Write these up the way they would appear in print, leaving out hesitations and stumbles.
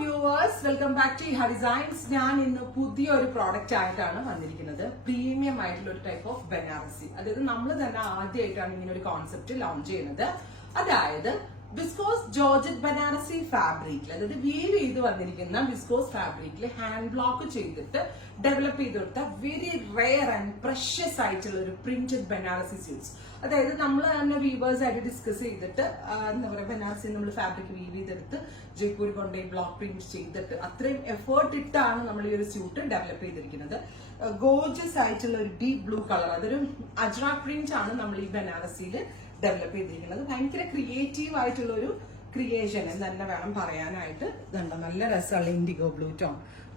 Viewers, welcome back to ഇഹ designs. ഞാൻ ഇന്ന് പുതിയൊരു പ്രോഡക്റ്റ് ആയിട്ടാണ് വന്നിരിക്കുന്നത്. പ്രീമിയം ആയിട്ടുള്ള ഒരു ടൈപ്പ് ഓഫ് ബനാറസി. അതായത് നമ്മൾ തന്നെ ആദ്യമായിട്ടാണ് ഇങ്ങനെ ഒരു കോൺസെപ്റ്റ് ലോഞ്ച് ചെയ്യുന്നത്. അതായത് വിസ്കോസ് ജോർജറ്റ് ബനാറസി ഫാബ്രിക്കിൽ, അതായത് വീവ് ചെയ്ത് വന്നിരിക്കുന്ന വിസ്കോസ് ഫാബ്രിക്കിൽ ഹാൻഡ് ബ്ലോക്ക് ചെയ്തിട്ട് ഡെവലപ്പ് ചെയ്ത് കൊടുത്ത വെരി റെയർ ആൻഡ് പ്രഷ്യസ് ആയിട്ടുള്ള ഒരു പ്രിന്റഡ് ബനാറസി സ്യൂട്ട്സ്. അതായത് നമ്മൾ തന്നെ വീവേഴ്സ് ആയിട്ട് ഡിസ്കസ് ചെയ്തിട്ട് എന്താ പറയുക, ബനാറസി നമ്മൾ ഫാബ്രിക് വീവ് ചെയ്തെടുത്ത് ജയ്പൂർ കൊണ്ടുപോയി ബ്ലോക്ക് പ്രിന്റ് ചെയ്തിട്ട് അത്രയും എഫേർട്ട് ഇട്ടാണ് നമ്മൾ ഈ ഒരു സ്യൂട്ട് ഡെവലപ്പ് ചെയ്തിരിക്കുന്നത്. ഗോർജസ് ആയിട്ടുള്ള ഒരു ഡീപ് ബ്ലൂ കളർ, അതൊരു അജ്രാക് പ്രിന്റ് ആണ് നമ്മൾ ഈ ബനാറസിയിൽ ഡെവലപ്പ് ചെയ്തിരിക്കുന്നത്. ഭയങ്കര ക്രിയേറ്റീവ് ആയിട്ടുള്ള ഒരു ക്രിയേഷൻ എന്ന് തന്നെ വേണം പറയാനായിട്ട്. ഇതുണ്ട്, നല്ല രസമുള്ള ഇൻഡിഗോ ബ്ലൂ ടോൺ,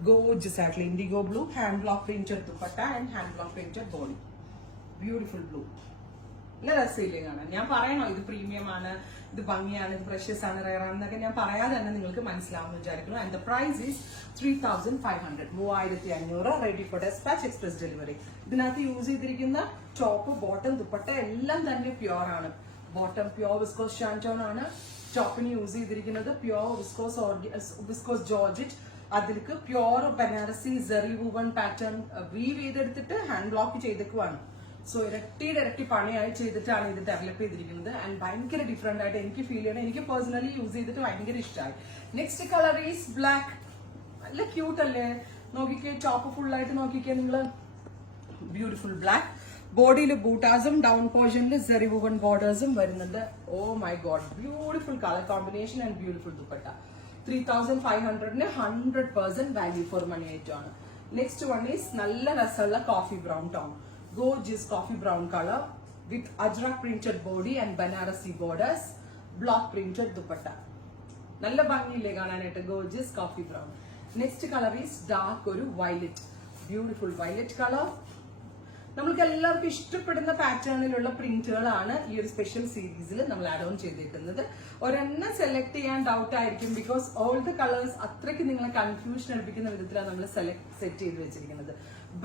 ഗോർജസ് ആയിട്ടുള്ള IndiGo blue, hand block printed dupatta and hand block printed body. Beautiful blue, നല്ല രസമില്ലേ കാണാൻ. ഞാൻ പറയണോ ഇത് പ്രീമിയം ആണ്, ഇത് ഭംഗിയാണ്, ഇത് പ്രഷ്യസ് ആണ്, റെയർ ആണെന്നൊക്കെ ഞാൻ പറയാതെ തന്നെ നിങ്ങൾക്ക് മനസ്സിലാവുമെന്ന് വിചാരിക്കുന്നു. And the price is 3500, 3500, ready for dispatch, express delivery. ഇതിനകത്ത് യൂസ് ചെയ്തിരിക്കുന്ന ടോപ്പ്, ബോട്ടം, ദുപ്പട്ട എല്ലാം തന്നെ പ്യുവർ ആണ്. ബോട്ടം പ്യുവർ വിസ്കോസ് ഷാൻറ്റോൺ ആണ്. ടോപ്പിന് യൂസ് ചെയ്തിരിക്കുന്നത് പ്യുവർ വിസ്കോസ് ജോർജറ്റ്. അതിലേക്ക് pure Banarasi zari woven pattern weave ചെയ്തെടുത്തിട്ട് ഹാൻഡ് ബ്ലോക്ക് ചെയ്തേക്കുവാണ്. സോ ഇരട്ടി പണിയായി ചെയ്തിട്ടാണ് ഇത് ഡെവലപ്പ് ചെയ്തിരിക്കുന്നത്. ആൻഡ് ഭയങ്കര ഡിഫറെന്റ് ആയിട്ട് എനിക്ക് ഫീൽ ചെയ്യണം. എനിക്ക് പേഴ്സണലി യൂസ് ചെയ്തിട്ട് ഭയങ്കര ഇഷ്ടമായി. Next colour is black. നല്ല ക്യൂട്ട് അല്ലേ, നോക്കിക്കേ. ടോപ്പ് ഫുൾ ആയിട്ട് നോക്കിക്കേ നിങ്ങൾ, ബ്യൂട്ടിഫുൾ ബ്ലാക്ക്. ബോഡിയിൽ ബൂട്ടാസും ഡൗൺ പോർഷനിൽ സെറി വൂവൺ ബോർഡേഴ്സും വരുന്നുണ്ട്. Oh my God, beautiful colour combination and beautiful dupatta. 3500-ന് 100% വാല്യൂ ഫോർ മണി ആയിട്ടാണ്. നെക്സ്റ്റ് വൺ ഈസ് നല്ല രസമുള്ള coffee brown tone, gorgeous coffee brown color with ajrak printed body and banarasi borders, block printed dupatta. Nalla bhangiyille kaananayitte, gorgeous coffee brown. Next color is dark oru violet, beautiful violet color. നമ്മൾക്ക് എല്ലാവർക്കും ഇഷ്ടപ്പെടുന്ന പാറ്റേണിലുള്ള പ്രിന്റുകളാണ് ഈ ഒരു special സീരീസിൽ നമ്മൾ add on ചെയ്തേക്കുന്നത്. ഒരെണ്ണം select ചെയ്യാൻ ഡൗട്ട് ആയിരിക്കും, ബിക്കോസ് ഓൾ ദ കളേഴ്സ് അത്രയ്ക്ക് നിങ്ങളെ കൺഫ്യൂഷൻ എടുപ്പിക്കുന്ന വിധത്തിലാണ് നമ്മൾ സെറ്റ് ചെയ്ത് വെച്ചിരിക്കുന്നത്.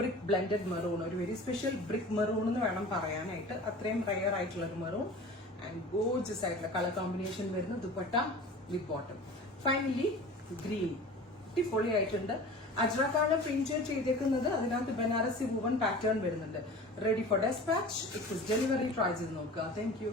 ബ്രിക്ക് ബ്ലെൻഡഡ് മെറൂൺ, ഒരു വെരി സ്പെഷ്യൽ ബ്രിക്ക് മെറൂൺ എന്ന് വേണം പറയാനായിട്ട്. അത്രയും റെയർ ആയിട്ടുള്ള ഒരു മെറൂൺ ആൻഡ് ഗോർജസ് ആയിട്ടുള്ള കളർ കോമ്പിനേഷൻ വരുന്ന dupatta with bottom. Finally green, അടിപൊളി ആയിട്ടുണ്ട്. അജ്രാക്കാണ് പ്രിന്റ് ചെയ്തേക്കുന്നത്. അതിനകത്ത് ബനാറസി വൂവൺ പാറ്റേൺ വരുന്നുണ്ട്. Ready for dispatch, express delivery. Try ചെയ്ത് നോക്കുക. Thank U.